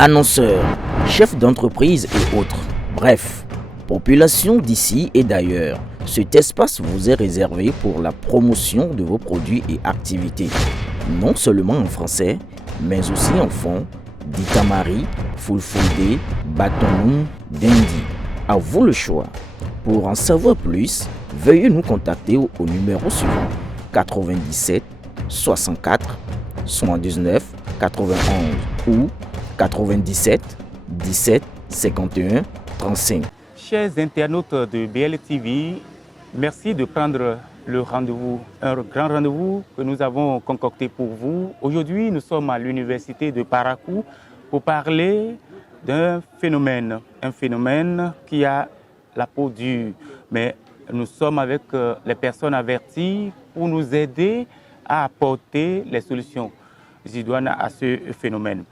annonceurs, chefs d'entreprise et autres. Bref, population d'ici et d'ailleurs. Cet espace vous est réservé pour la promotion de vos produits et activités, non seulement en français, mais aussi en fond, Ditamari, Fulfulde, Batonou, Dendi. À vous le choix. Pour en savoir plus, veuillez nous contacter au numéro suivant 97 64 79 91 ou 97 17 51 35. Chers internautes de BLTV, merci de prendre le rendez-vous, un grand rendez-vous que nous avons concocté pour vous. Aujourd'hui, nous sommes à l'université de Parakou pour parler d'un phénomène, un phénomène qui a la peau dure. Mais nous sommes avec les personnes averties pour nous aider à apporter les solutions idoines à ce phénomène.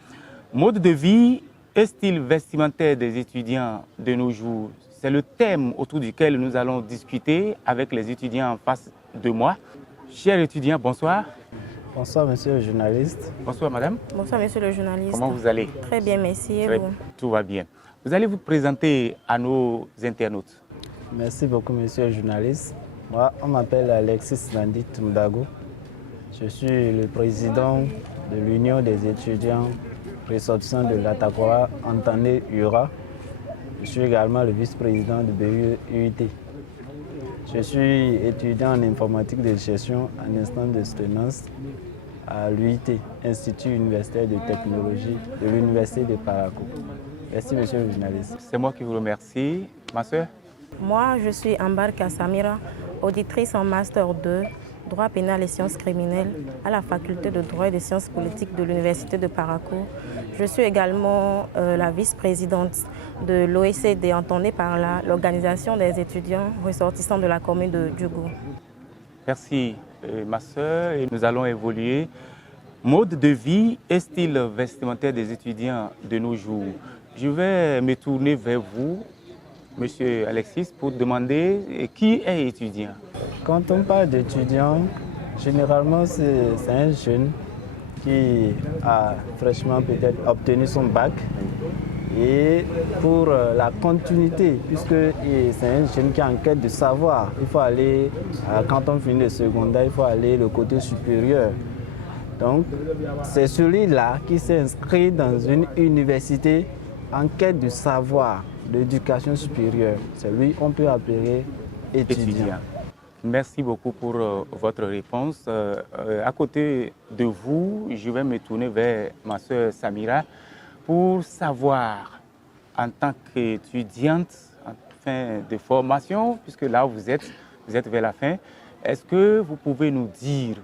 Mode de vie et style vestimentaire des étudiants de nos jours. C'est le thème autour duquel nous allons discuter avec les étudiants en face de moi. Chers étudiants, bonsoir. Bonsoir, monsieur le journaliste. Bonsoir, madame. Bonsoir, monsieur le journaliste. Comment vous allez? Très bien, merci. Et vous? Tout va bien. Vous allez vous présenter à nos internautes. Merci beaucoup, monsieur le journaliste. Moi, on m'appelle Alexis Nandit Mdago. Je suis le président de l'Union des étudiants ressortissants de l'Atakora Antandé Ura. Je suis également le vice-président de BUUT. Je suis étudiant en informatique de gestion en instance de soutenance à l'UIT, Institut universitaire de technologie de l'Université de Parakou. Merci, monsieur le journaliste. C'est moi qui vous remercie. Ma soeur? Moi, je suis Ambar Kassamira, auditrice en Master 2, droit pénal et sciences criminelles à la faculté de droit et de sciences politiques de l'Université de Parakou. Je suis également la vice-présidente de l'OECD, entendez par là, l'organisation des étudiants ressortissants de la commune de Djougou. Merci, ma soeur. Et nous allons évoluer. Mode de vie et style vestimentaire des étudiants de nos jours. Je vais me tourner vers vous, monsieur Alexis, pour demander qui est étudiant. Quand on parle d'étudiant, généralement c'est un jeune qui a fraîchement peut-être obtenu son bac. Et pour la continuité, puisque c'est un jeune qui est en quête de savoir, il faut aller, quand on finit le secondaire, il faut aller le côté supérieur. Donc c'est celui-là qui s'est inscrit dans une université en quête de savoir, d'éducation supérieure. C'est lui qu'on peut appeler étudiant. Merci beaucoup pour votre réponse. À côté de vous, je vais me tourner vers ma soeur Samira pour savoir, en tant qu'étudiante en fin de formation, puisque là vous êtes vers la fin, est-ce que vous pouvez nous dire,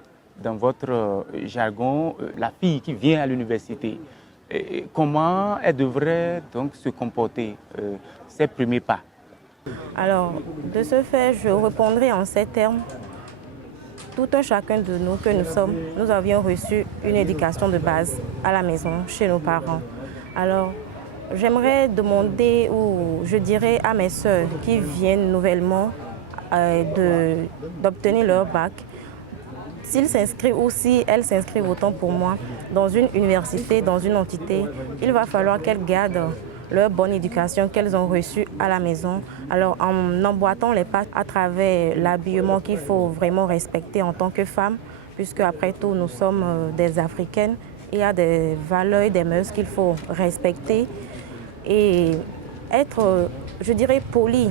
dans votre jargon, la fille qui vient à l'université, comment elle devrait donc se comporter, ses premiers pas? Alors, de ce fait, je répondrai en ces termes. Tout un chacun de nous que nous sommes, nous avions reçu une éducation de base à la maison, chez nos parents. Alors, j'aimerais demander, ou je dirais à mes sœurs qui viennent nouvellement d'obtenir leur bac, s'ils s'inscrivent ou si elles s'inscrivent autant pour moi dans une université, dans une entité, il va falloir qu'elles gardent leur bonne éducation qu'elles ont reçue à la maison. Alors en emboîtant les pas à travers l'habillement qu'il faut vraiment respecter en tant que femme, puisque après tout nous sommes des Africaines, il y a des valeurs et des mœurs qu'il faut respecter et être, je dirais, poli.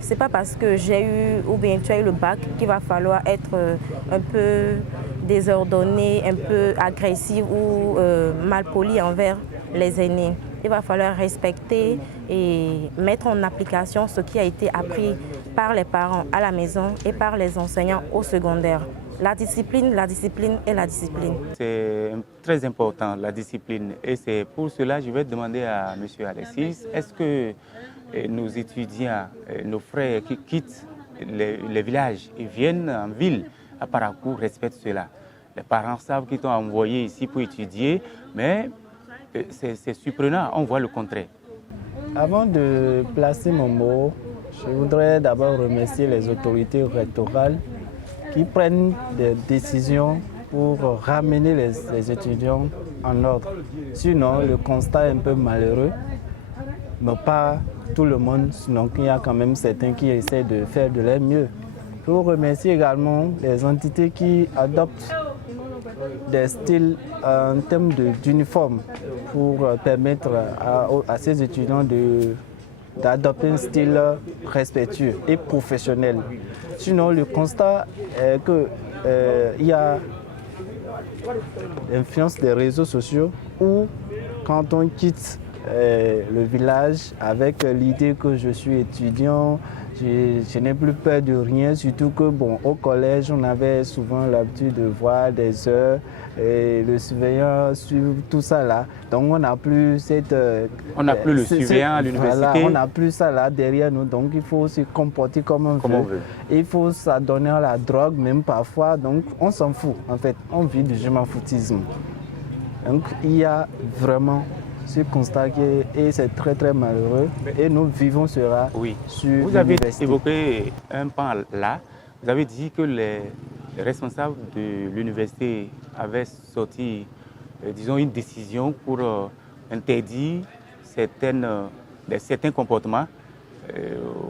Ce n'est pas parce que j'ai eu ou bien tu as eu le bac qu'il va falloir être un peu désordonné, un peu agressif ou mal poli envers les aînés. Il va falloir respecter et mettre en application ce qui a été appris par les parents à la maison et par les enseignants au secondaire. La discipline et la discipline. C'est très important, la discipline. Et c'est pour cela que je vais demander à M. Alexis, est-ce que nos étudiants, nos frères qui quittent les villages et viennent en ville à Parakou respectent cela? Les parents savent qu'ils t'ont envoyé ici pour étudier, mais c'est surprenant, on voit le contraire. Avant de placer mon mot, je voudrais d'abord remercier les autorités rectorales qui prennent des décisions pour ramener les étudiants en ordre. Sinon, le constat est un peu malheureux, mais pas tout le monde. Donc, il y a quand même certains qui essaient de faire de leur mieux. Je vous remercie également les entités qui adoptent des styles en termes d'uniforme pour permettre à ces étudiants d'adopter un style respectueux et professionnel. Sinon, le constat est qu'il y a l'influence des réseaux sociaux où, quand on quitte le village avec l'idée que je suis étudiant, je n'ai plus peur de rien, surtout que au collège, on avait souvent l'habitude de voir des heures et le surveillant suivre tout ça là. Donc on n'a plus cette... on n'a plus le surveillant à l'université. Voilà, on n'a plus ça là derrière nous, donc il faut se comporter comme on veut. Il faut s'adonner à la drogue même parfois, donc on s'en fout en fait, on vit du je m'en foutisme. Donc il y a vraiment ce constat et c'est très très malheureux et nous vivons cela sur l'université. Vous avez évoqué un pan là, vous avez dit que les responsables de l'université avaient sorti, disons, une décision pour interdire certains comportements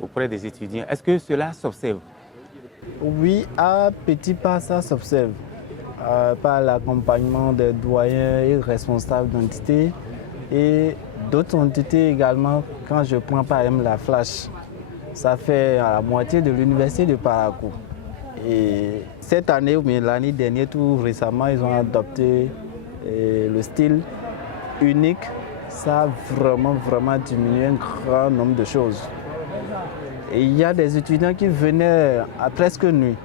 auprès des étudiants. Est-ce que cela s'observe? Oui, à petits pas ça s'observe par l'accompagnement des doyens et responsables d'entités. Et d'autres entités également, quand je prends par exemple la Flash, ça fait à la moitié de l'université de Parakou. Et cette année, ou l'année dernière, tout récemment, ils ont adopté le style unique. Ça a vraiment diminué un grand nombre de choses. Et il y a des étudiants qui venaient à presque nuit,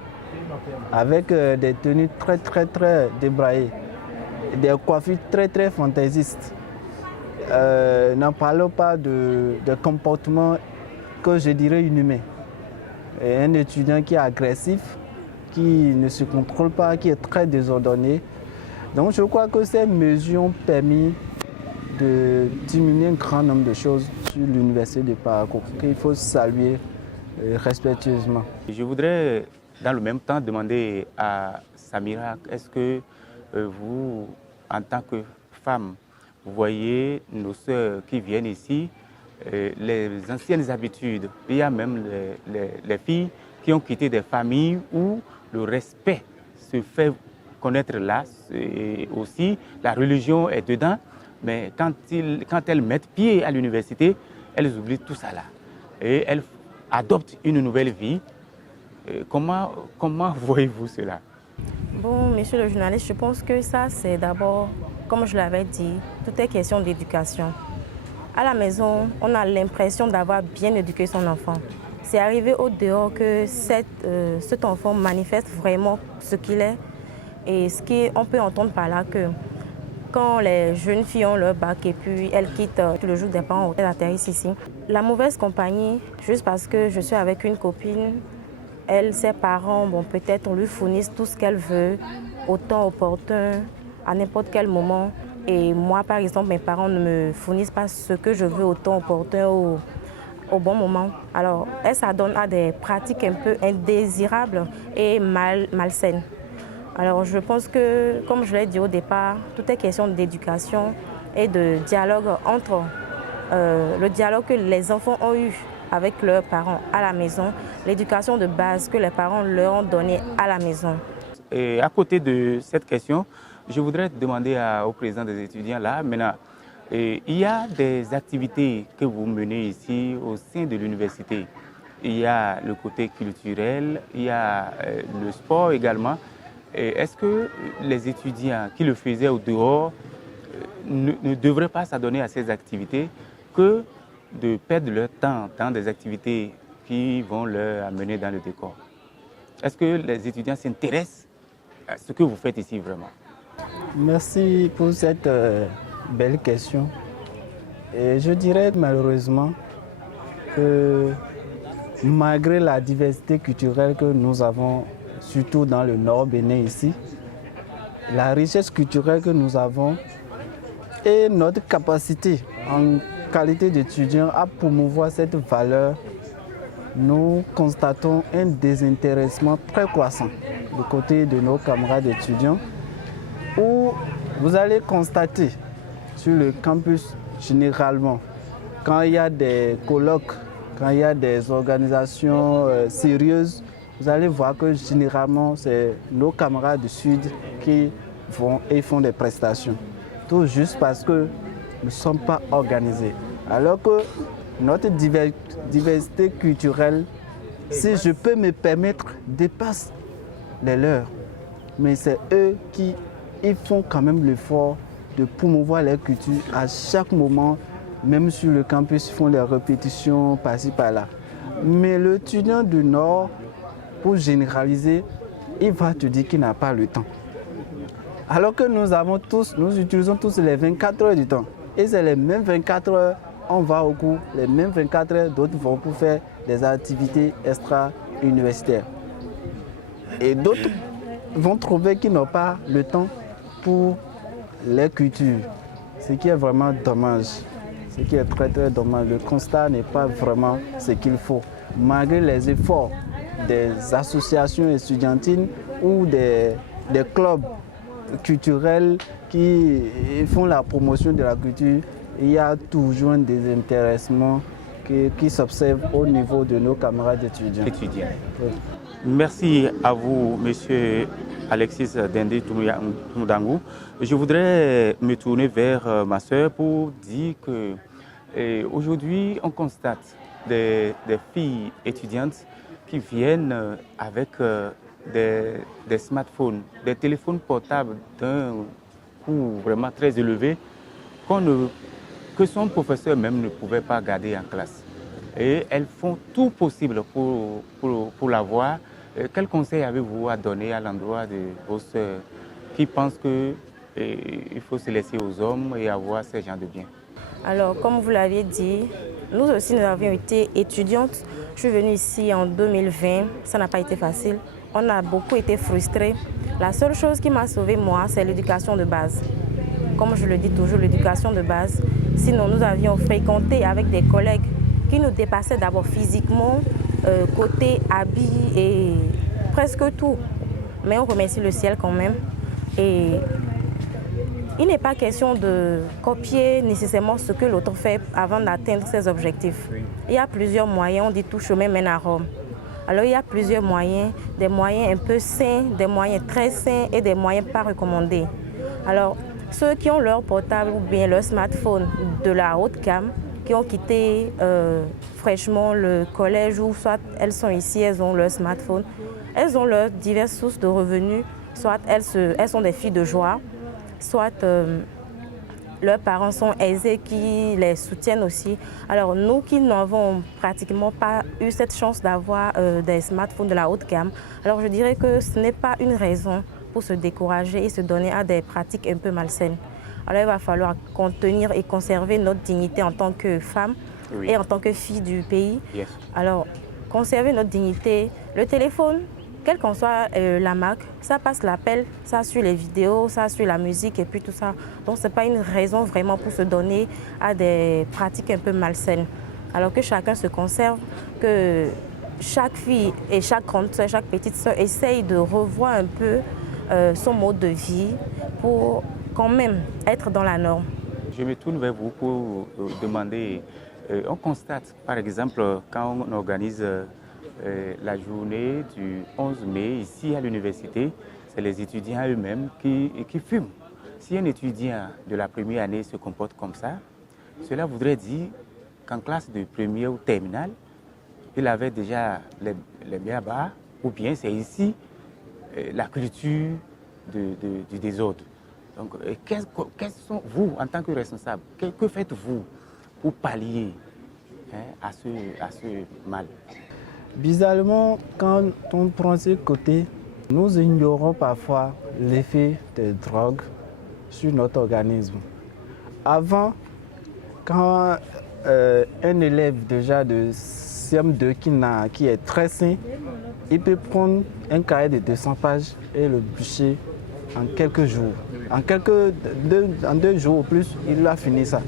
avec des tenues très débraillées, des coiffures très fantaisistes. N'en parlons pas de comportement que je dirais inhumain. Et un étudiant qui est agressif, qui ne se contrôle pas, qui est très désordonné. Donc je crois que ces mesures ont permis de diminuer un grand nombre de choses sur l'université de Parakou, qu'il faut saluer respectueusement. Je voudrais dans le même temps demander à Samira, est-ce que vous, en tant que femme, vous voyez nos sœurs qui viennent ici, les anciennes habitudes. Il y a même les filles qui ont quitté des familles où le respect se fait connaître là. Et aussi, la religion est dedans. Mais quand elles mettent pied à l'université, elles oublient tout ça là. Et elles adoptent une nouvelle vie. Comment voyez-vous cela? Bon, monsieur le journaliste, je pense que ça, c'est d'abord, comme je l'avais dit, tout est question d'éducation. À la maison, on a l'impression d'avoir bien éduqué son enfant. C'est arrivé au dehors que cet enfant manifeste vraiment ce qu'il est. Et on peut entendre par là que quand les jeunes filles ont leur bac et puis elles quittent le jour des parents, elles atterrissent ici. La mauvaise compagnie, juste parce que je suis avec une copine, ses parents, peut-être on lui fournisse tout ce qu'elle veut, au temps opportun, à n'importe quel moment. Et moi, par exemple, mes parents ne me fournissent pas ce que je veux au temps opportun, au bon moment. Alors, elle s'adonne à des pratiques un peu indésirables et malsaines. Alors, je pense que, comme je l'ai dit au départ, tout est question d'éducation et de dialogue entre le dialogue que les enfants ont eu avec leurs parents à la maison, l'éducation de base que les parents leur ont donnée à la maison. Et à côté de cette question, je voudrais demander au président des étudiants là, maintenant, il y a des activités que vous menez ici au sein de l'université. Il y a le côté culturel, il y a le sport également. Est-ce que les étudiants qui le faisaient au dehors ne devraient pas s'adonner à ces activités que de perdre leur temps dans des activités qui vont leur amener dans le décor? Est-ce que les étudiants s'intéressent à ce que vous faites ici vraiment? Merci pour cette belle question. Et je dirais malheureusement que malgré la diversité culturelle que nous avons, surtout dans le Nord Bénin ici, la richesse culturelle que nous avons et notre capacité en qualité d'étudiant à promouvoir cette valeur, nous constatons un désintéressement très croissant du côté de nos camarades étudiants où Vous allez constater sur le campus généralement, quand il y a des colloques, quand il y a des organisations sérieuses, vous allez voir que généralement c'est nos camarades du Sud qui vont et font des prestations. Tout juste parce que nous ne sommes pas organisés. Alors que notre diversité culturelle, si je peux me permettre, dépasse les leurs. Mais c'est eux qui font quand même l'effort de promouvoir leur culture à chaque moment, même sur le campus, ils font des répétitions par-ci par-là. Mais l'étudiant du Nord, pour généraliser, il va te dire qu'il n'a pas le temps. Alors que nous utilisons tous les 24 heures du temps. Et c'est les mêmes 24 heures, on va au cours, les mêmes 24 heures, d'autres vont pour faire des activités extra-universitaires. Et d'autres vont trouver qu'ils n'ont pas le temps pour les cultures, ce qui est vraiment dommage. Ce qui est très très dommage. Le constat n'est pas vraiment ce qu'il faut. Malgré les efforts des associations estudiantines ou des clubs culturels qui font la promotion de la culture, il y a toujours un désintéressement qui s'observe au niveau de nos camarades étudiants. Oui. Merci à vous, monsieur Alexis Dende Toumoudangu. Je voudrais me tourner vers ma sœur pour dire que aujourd'hui, on constate des filles étudiantes qui viennent avec des smartphones, des téléphones portables d'un coût vraiment très élevé que son professeur même ne pouvait pas garder en classe. Et elles font tout possible pour l'avoir. Quel conseil avez-vous à donner à l'endroit de vos sœurs qui pensent qu'il faut se laisser aux hommes et avoir ce genre de biens? Alors, comme vous l'aviez dit, nous aussi, nous avions été étudiantes. Je suis venue ici en 2020. Ça n'a pas été facile. On a beaucoup été frustrés. La seule chose qui m'a sauvée, moi, c'est l'éducation de base. Comme je le dis toujours, l'éducation de base. Sinon, nous avions fréquenté avec des collègues qui nous dépassaient d'abord physiquement, côté habits et presque tout. Mais on remercie le ciel quand même. Et il n'est pas question de copier nécessairement ce que l'autre fait avant d'atteindre ses objectifs. Il y a plusieurs moyens, on dit tout chemin mène à Rome. Alors il y a plusieurs moyens, des moyens un peu sains, des moyens très sains et des moyens pas recommandés. Alors ceux qui ont leur portable ou bien leur smartphone de la haute gamme, qui ont quitté fraîchement le collège ou soit elles sont ici, elles ont leur smartphone, elles ont leurs diverses sources de revenus, soit elles sont des filles de joie, soit leurs parents sont aisés qui les soutiennent aussi. Alors nous qui n'avons pratiquement pas eu cette chance d'avoir des smartphones de la haute gamme, alors je dirais que ce n'est pas une raison pour se décourager et se donner à des pratiques un peu malsaines. Alors il va falloir contenir et conserver notre dignité en tant que femme et en tant que fille du pays. Yes. Alors conserver notre dignité, le téléphone, quelle qu'en soit la marque, ça passe l'appel, ça suit les vidéos, ça suit la musique et puis tout ça. Donc ce n'est pas une raison vraiment pour se donner à des pratiques un peu malsaines. Alors que chacun se conserve, que chaque fille et chaque grande soeur, chaque petite soeur essaye de revoir un peu son mode de vie pour quand même être dans la norme. Je me tourne vers vous pour demander, on constate par exemple quand on organise la journée du 11 mai ici à l'université, c'est les étudiants eux-mêmes qui fument. Si un étudiant de la première année se comporte comme ça, cela voudrait dire qu'en classe de première ou terminale, il avait déjà les b.a.-ba, ou bien c'est ici la culture du désordre. Donc, quels sont vous, en tant que responsable, que faites-vous pour pallier à ce mal? Bizarrement, quand on prend ce côté, nous ignorons parfois l'effet des drogues sur notre organisme. Avant, quand un élève déjà de CM2 qui est très sain, il peut prendre un cahier de 200 pages et le bûcher en quelques jours. En 2 jours ou plus, il a fini ça.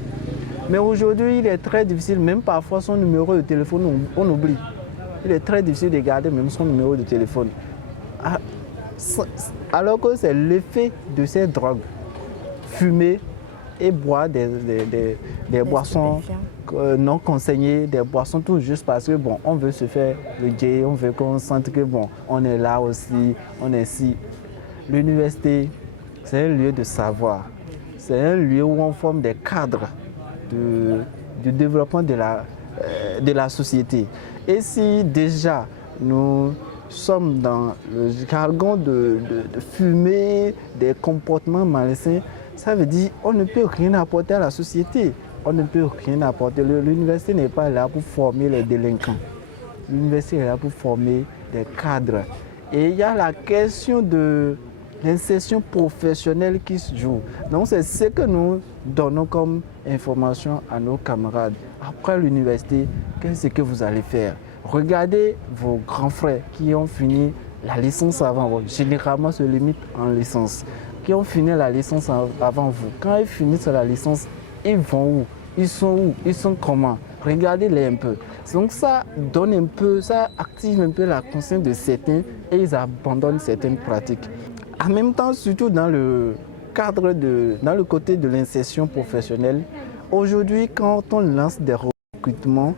Mais aujourd'hui, il est très difficile, même parfois son numéro de téléphone, on oublie. Il est très difficile de garder même son numéro de téléphone. Alors que c'est l'effet de ces drogues fumer et boire des boissons non conseillées, des boissons tout juste parce que bon, on veut se faire le gay, on veut qu'on sente que bon, on est là aussi, on est ici. L'université, c'est un lieu de savoir, c'est un lieu où on forme des cadres du développement de la société. Et si déjà nous sommes dans le jargon de fumer, des comportements malsains, ça veut dire qu'on ne peut rien apporter à la société. On ne peut rien apporter. L'université n'est pas là pour former les délinquants. L'université est là pour former des cadres. Et il y a la question de l'insertion professionnelle qui se joue. Donc c'est ce que nous donnons comme information à nos camarades. Après l'université, qu'est-ce que vous allez faire? Regardez vos grands frères qui ont fini la licence avant vous. Généralement, se limite en licence. Qui ont fini la licence avant vous. Quand ils finissent la licence, ils vont où? Ils sont où? Ils sont comment? Regardez-les un peu. Donc ça donne un peu, ça active un peu la conscience de certains et ils abandonnent certaines pratiques. En même temps, surtout dans le cadre dans le côté de l'insertion professionnelle, aujourd'hui, quand on lance des recrutements,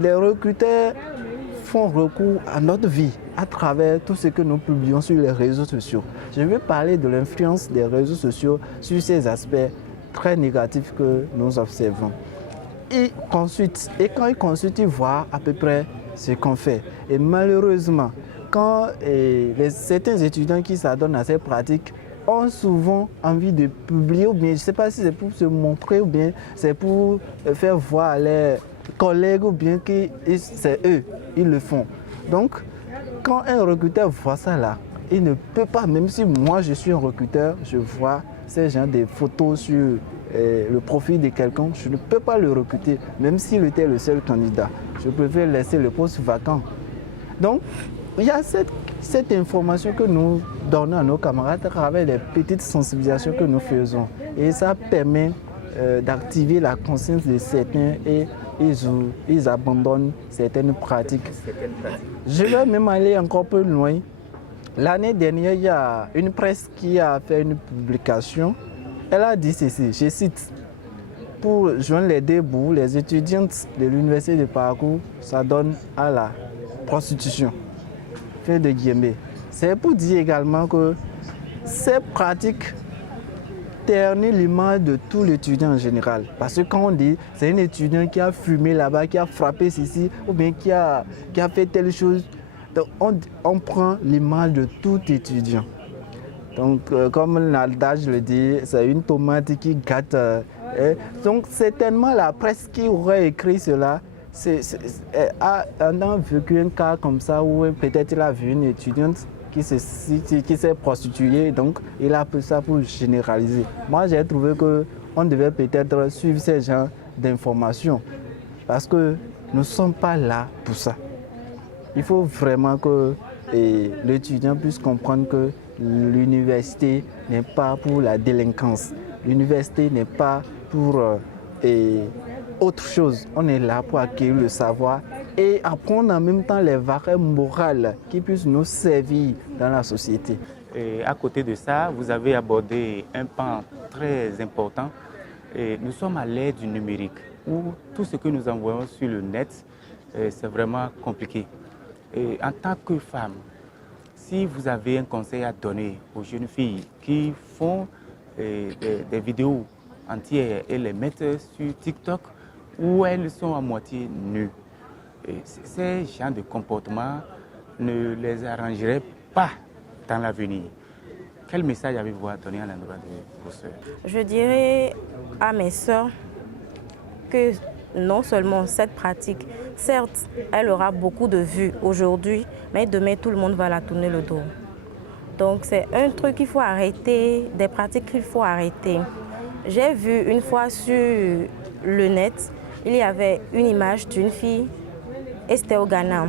les recruteurs font recours à notre vie à travers tout ce que nous publions sur les réseaux sociaux. Je vais parler de l'influence des réseaux sociaux sur ces aspects très négatifs que nous observons. Et quand ils consultent, ils voient à peu près ce qu'on fait. Et malheureusement, quand certains étudiants qui s'adonnent à ces pratiques ont souvent envie de publier, ou bien je ne sais pas si c'est pour se montrer, ou bien c'est pour faire voir à leurs collègues, ou bien que c'est eux, ils le font. Donc, quand un recruteur voit ça là, il ne peut pas, même si moi je suis un recruteur, je vois ces gens des photos sur le profil de quelqu'un, je ne peux pas le recruter, même s'il était le seul candidat. Je préfère laisser le poste vacant. Donc, il y a cette information que nous donnons à nos camarades à travers les petites sensibilisations que nous faisons. Et ça permet d'activer la conscience de certains et ils abandonnent certaines pratiques. Je vais même aller encore plus loin. L'année dernière, il y a une presse qui a fait une publication. Elle a dit ceci, je cite, pour joindre les deux bouts, les étudiantes de l'université de Parakou s'adonnent à la prostitution. Fin de guillemets. C'est pour dire également que ces pratiques ternissent l'image de tout l'étudiant en général. Parce que quand on dit c'est un étudiant qui a fumé là-bas, qui a frappé ceci, ou bien qui a fait telle chose, donc on prend l'image de tout étudiant. Donc, comme l'adage le dit, c'est une tomate qui gâte. Donc, certainement, la presse qui aurait écrit cela a vécu un cas comme ça où peut-être il a vu une étudiante qui s'est prostituée. Donc, il a fait ça pour généraliser. Moi, j'ai trouvé qu'on devait peut-être suivre ces genres d'informations parce que nous ne sommes pas là pour ça. Il faut vraiment que l'étudiant puisse comprendre que l'université n'est pas pour la délinquance. L'université n'est pas pour autre chose. On est là pour acquérir le savoir et apprendre en même temps les valeurs morales qui puissent nous servir dans la société. Et à côté de ça, vous avez abordé un pan très important. Et nous sommes à l'ère du numérique où tout ce que nous envoyons sur le net, c'est vraiment compliqué. Et en tant que femme, si vous avez un conseil à donner aux jeunes filles qui font des vidéos entières et les mettent sur TikTok où elles sont à moitié nues, ces genres de comportements ne les arrangeraient pas dans l'avenir. Quel message avez-vous à donner à l'endroit de vos sœurs? Je dirais à mes sœurs que non seulement cette pratique, certes, elle aura beaucoup de vues aujourd'hui, mais demain, tout le monde va la tourner le dos. Donc, c'est un truc qu'il faut arrêter, des pratiques qu'il faut arrêter. J'ai vu une fois sur le net, il y avait une image d'une fille, et c'était au Ghana.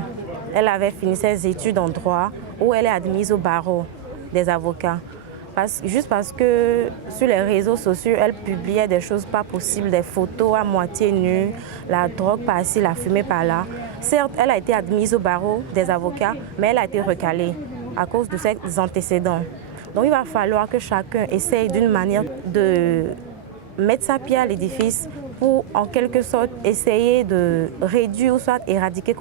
Elle avait fini ses études en droit, où elle est admise au barreau des avocats. Juste parce que sur les réseaux sociaux, elle publiait des choses pas possibles, des photos à moitié nues, la drogue par-ci, la fumée par-là. Certes, elle a été admise au barreau des avocats, mais elle a été recalée à cause de ses antécédents. Donc il va falloir que chacun essaye d'une manière de mettre sa pierre à l'édifice pour en quelque sorte essayer de réduire ou soit éradiquer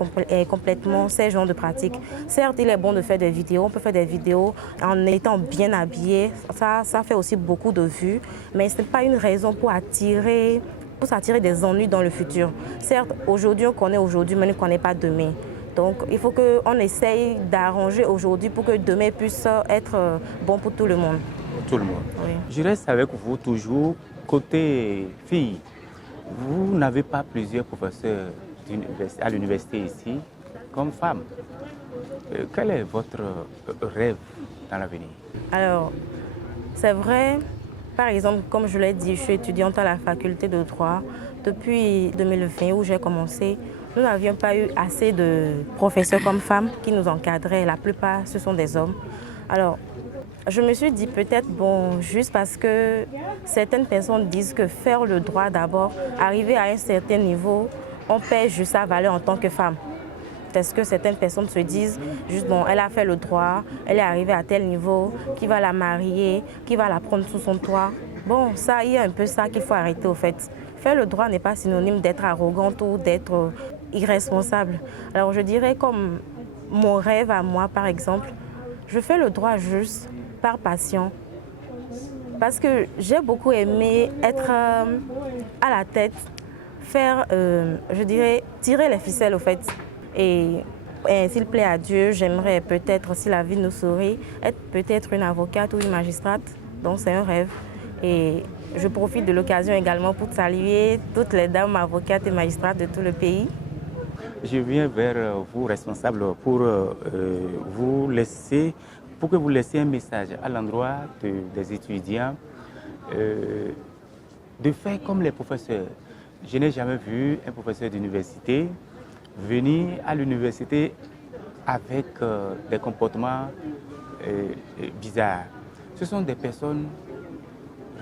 complètement ces genres de pratiques. Certes, il est bon de faire des vidéos, on peut faire des vidéos en étant bien habillé, ça fait aussi beaucoup de vues, mais ce n'est pas une raison pour s'attirer des ennuis dans le futur. Certes, aujourd'hui on connaît aujourd'hui, mais on ne connaît pas demain. Donc il faut qu'on essaye d'arranger aujourd'hui pour que demain puisse être bon pour tout le monde. Pour tout le monde. Oui. Je reste avec vous toujours côté filles. Vous n'avez pas plusieurs professeurs à l'université ici comme femme. Quel est votre rêve dans l'avenir? Alors, c'est vrai, par exemple, comme je l'ai dit, je suis étudiante à la faculté de droit. Depuis 2020 où j'ai commencé, nous n'avions pas eu assez de professeurs comme femmes qui nous encadraient. La plupart, ce sont des hommes. Alors, je me suis dit peut-être, bon, juste parce que certaines personnes disent que faire le droit d'abord, arriver à un certain niveau, on perd juste sa valeur en tant que femme. Parce que certaines personnes se disent juste, bon, elle a fait le droit, elle est arrivée à tel niveau, qui va la marier, qui va la prendre sous son toit. Bon, ça, il y a un peu ça qu'il faut arrêter au fait. Faire le droit n'est pas synonyme d'être arrogante ou d'être irresponsable. Alors je dirais comme mon rêve à moi, par exemple, je fais le droit juste par passion, parce que j'ai beaucoup aimé être à la tête, faire, je dirais, tirer les ficelles au fait. Et s'il plaît à Dieu, j'aimerais peut-être, si la vie nous sourit, être peut-être une avocate ou une magistrate. Donc c'est un rêve. Et je profite de l'occasion également pour saluer toutes les dames avocates et magistrates de tout le pays. Je viens vers vous, responsables, pour que vous laissiez un message à l'endroit des étudiants, de faire comme les professeurs. Je n'ai jamais vu un professeur d'université venir à l'université avec des comportements bizarres. Ce sont des personnes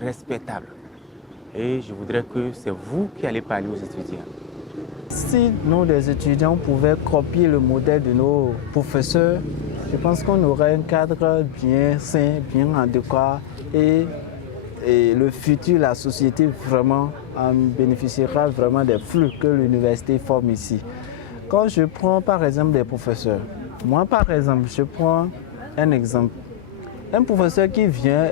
respectables. Et je voudrais que c'est vous qui allez parler aux étudiants. Si nous, les étudiants, pouvaient copier le modèle de nos professeurs, je pense qu'on aurait un cadre bien sain, bien adéquat et le futur, la société vraiment en bénéficiera vraiment des flux que l'université forme ici. Quand je prends par exemple des professeurs, moi par exemple, je prends un exemple. Un professeur qui vient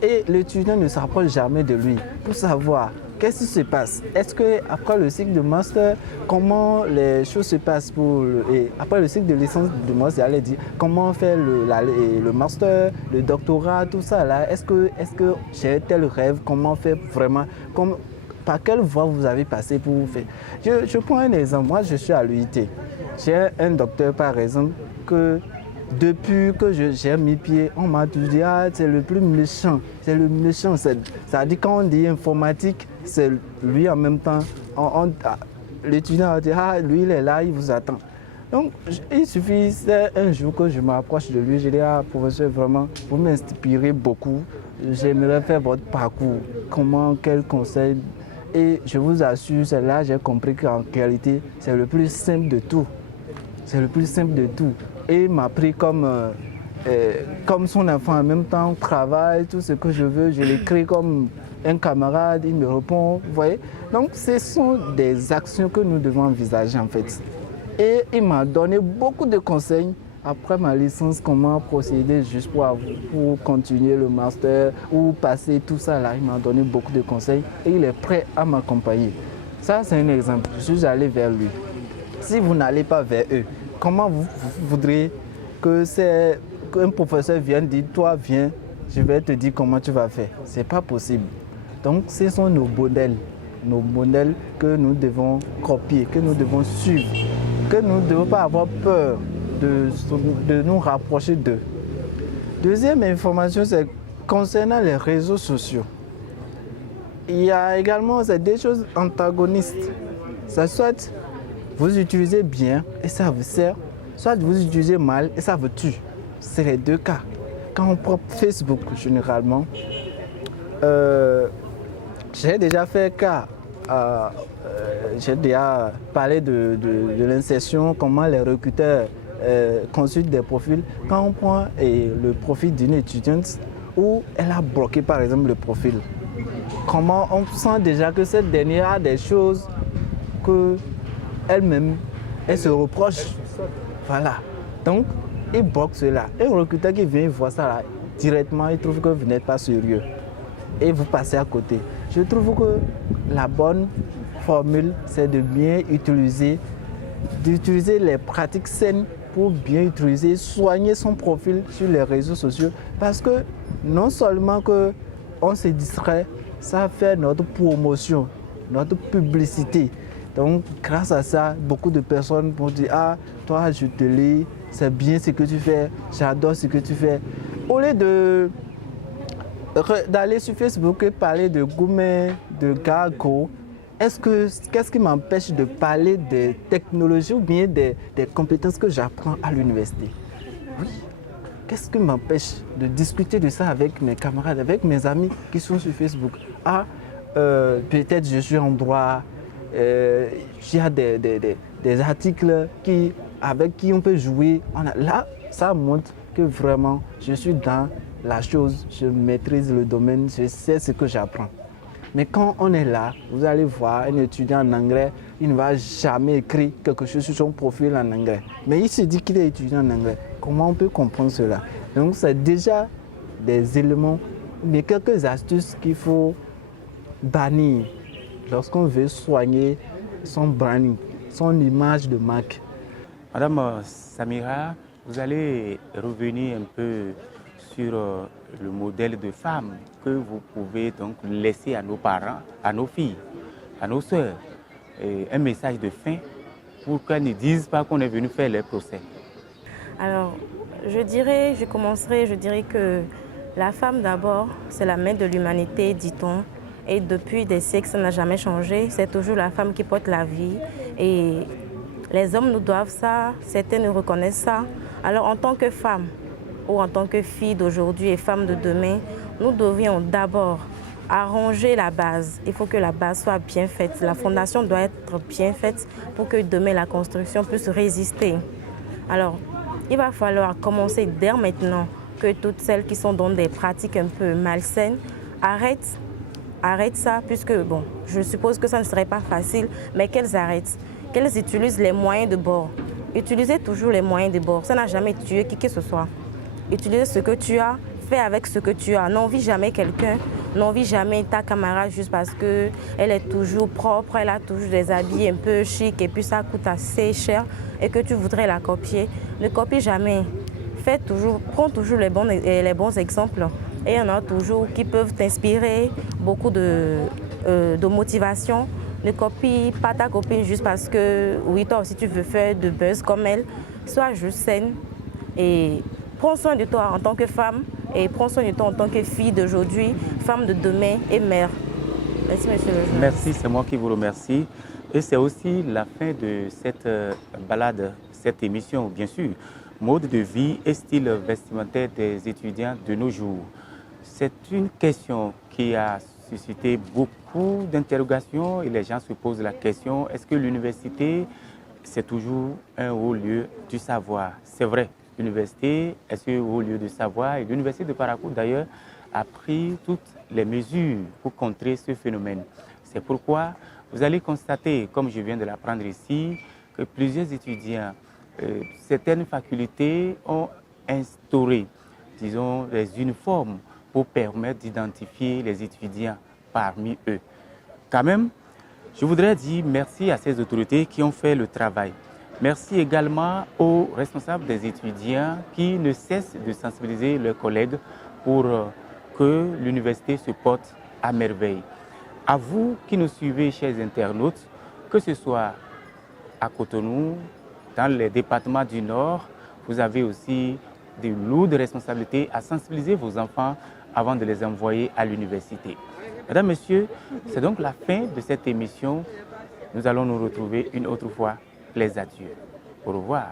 et l'étudiant ne s'approche jamais de lui pour savoir qu'est-ce qui se passe. Est-ce qu'après le cycle de master, comment les choses se passent et après le cycle de licence de master, j'allais dire comment faire le master, le doctorat, tout ça là. Est-ce que j'ai tel rêve, comment faire vraiment, par quelle voie vous avez passé pour faire. Je prends un exemple, moi je suis à l'UIT. J'ai un docteur par exemple que depuis que j'ai mis pied, on m'a toujours dit ah, c'est le plus méchant, c'est le méchant. Ça dit quand on dit informatique, c'est lui en même temps. L'étudiant a dit ah, lui il est là, il vous attend. Donc il suffit, c'est un jour que je m'approche de lui, je dis ah professeur vraiment, vous m'inspirez beaucoup. J'aimerais faire votre parcours, quel conseil. Et je vous assure, c'est là que j'ai compris qu'en réalité, c'est le plus simple de tout. C'est le plus simple de tout. Et il m'a pris comme son enfant en même temps, travail, tout ce que je veux, je l'écris comme un camarade, il me répond, vous voyez. Donc ce sont des actions que nous devons envisager en fait. Et il m'a donné beaucoup de conseils après ma licence, comment procéder juste pour continuer le master ou passer tout ça là. Il m'a donné beaucoup de conseils et il est prêt à m'accompagner. Ça c'est un exemple, je suis allé vers lui. Si vous n'allez pas vers eux, comment vous voudriez qu'un professeur vienne dire, toi viens, je vais te dire comment tu vas faire. Ce n'est pas possible. Donc ce sont nos modèles que nous devons copier, que nous devons suivre, que nous ne devons pas avoir peur de nous rapprocher d'eux. Deuxième information, c'est concernant les réseaux sociaux. Il y a également des choses antagonistes. Ça soit vous utilisez bien et ça vous sert, soit vous utilisez mal et ça vous tue. C'est les deux cas. Quand on prend Facebook, généralement, j'ai déjà fait cas, j'ai déjà parlé de l'insertion, comment les recruteurs consulte des profils, quand on prend le profil d'une étudiante où elle a bloqué par exemple le profil, comment on sent déjà que cette dernière a des choses qu'elle-même, elle se reproche. Voilà. Donc, il bloque cela. Et un recruteur qui vient voir ça là, directement, il trouve que vous n'êtes pas sérieux. Et vous passez à côté. Je trouve que la bonne formule, c'est de bien d'utiliser les pratiques saines pour bien utiliser, soigner son profil sur les réseaux sociaux. Parce que non seulement qu'on se distrait, ça fait notre promotion, notre publicité. Donc, grâce à ça, beaucoup de personnes vont dire « Ah, toi, je te lis, c'est bien ce que tu fais, j'adore ce que tu fais. » Au lieu d'aller sur Facebook et parler de Gourmet, de Gargo, qu'est-ce qui m'empêche de parler des technologies ou bien des compétences que j'apprends à l'université? Oui. Qu'est-ce qui m'empêche de discuter de ça avec mes camarades, avec mes amis qui sont sur Facebook? Ah, peut-être je suis en droit, il y a des articles avec qui on peut jouer. Là, ça montre que vraiment, je suis dans la chose, je maîtrise le domaine, je sais ce que j'apprends. Mais quand on est là, vous allez voir un étudiant en anglais, il ne va jamais écrire quelque chose sur son profil en anglais. Mais il se dit qu'il est étudiant en anglais. Comment on peut comprendre cela? Donc c'est déjà des éléments, mais quelques astuces qu'il faut bannir lorsqu'on veut soigner son branding, son image de marque. Madame Samira, vous allez revenir un peu sur le modèle de femme que vous pouvez donc laisser à nos parents, à nos filles, à nos sœurs. Un message de fin pour qu'elles ne disent pas qu'on est venu faire les procès. Alors, je dirais que la femme d'abord, c'est la mère de l'humanité, dit-on. Et depuis des siècles, ça n'a jamais changé. C'est toujours la femme qui porte la vie. Et les hommes nous doivent ça, certains nous reconnaissent ça. Alors en tant que femme, ou en tant que fille d'aujourd'hui et femme de demain, nous devrions d'abord arranger la base. Il faut que la base soit bien faite. La fondation doit être bien faite pour que demain la construction puisse résister. Alors, il va falloir commencer dès maintenant que toutes celles qui sont dans des pratiques un peu malsaines arrêtent ça, puisque bon, je suppose que ça ne serait pas facile, mais qu'elles arrêtent, qu'elles utilisent les moyens de bord. Utilisez toujours les moyens de bord. Ça n'a jamais tué qui que ce soit. Utilisez ce que tu as, fais avec ce que tu as. N'envie jamais quelqu'un, n'envie jamais ta camarade juste parce qu'elle est toujours propre, elle a toujours des habits un peu chic et puis ça coûte assez cher et que tu voudrais la copier. Ne copie jamais. Prends toujours les bons exemples. Et il y en a toujours qui peuvent t'inspirer beaucoup de motivation. Ne copie pas ta copine juste parce que, oui, toi aussi tu veux faire de buzz comme elle. Sois juste saine et prends soin de toi en tant que femme et prends soin de toi en tant que fille d'aujourd'hui, femme de demain et mère. Merci, monsieur le journaliste. Merci, c'est moi qui vous remercie. Et c'est aussi la fin de cette balade, cette émission, bien sûr. Mode de vie et style vestimentaire des étudiants de nos jours. C'est une question qui a suscité beaucoup d'interrogations et les gens se posent la question, est-ce que l'université, c'est toujours un haut lieu du savoir? C'est vrai, l'université est un haut lieu de savoir et l'université de Parakou d'ailleurs a pris toutes les mesures pour contrer ce phénomène. C'est pourquoi vous allez constater, comme je viens de l'apprendre ici, que plusieurs étudiants, certaines facultés ont instauré, disons, des uniformes pour permettre d'identifier les étudiants parmi eux. Quand même, je voudrais dire merci à ces autorités qui ont fait le travail. Merci également aux responsables des étudiants qui ne cessent de sensibiliser leurs collègues pour que l'université se porte à merveille. À vous qui nous suivez, chers internautes, que ce soit à Cotonou, dans les départements du Nord, vous avez aussi de lourdes responsabilités à sensibiliser vos enfants avant de les envoyer à l'université. Mesdames, Messieurs, c'est donc la fin de cette émission. Nous allons nous retrouver une autre fois. Plaisir à Dieu. Au revoir.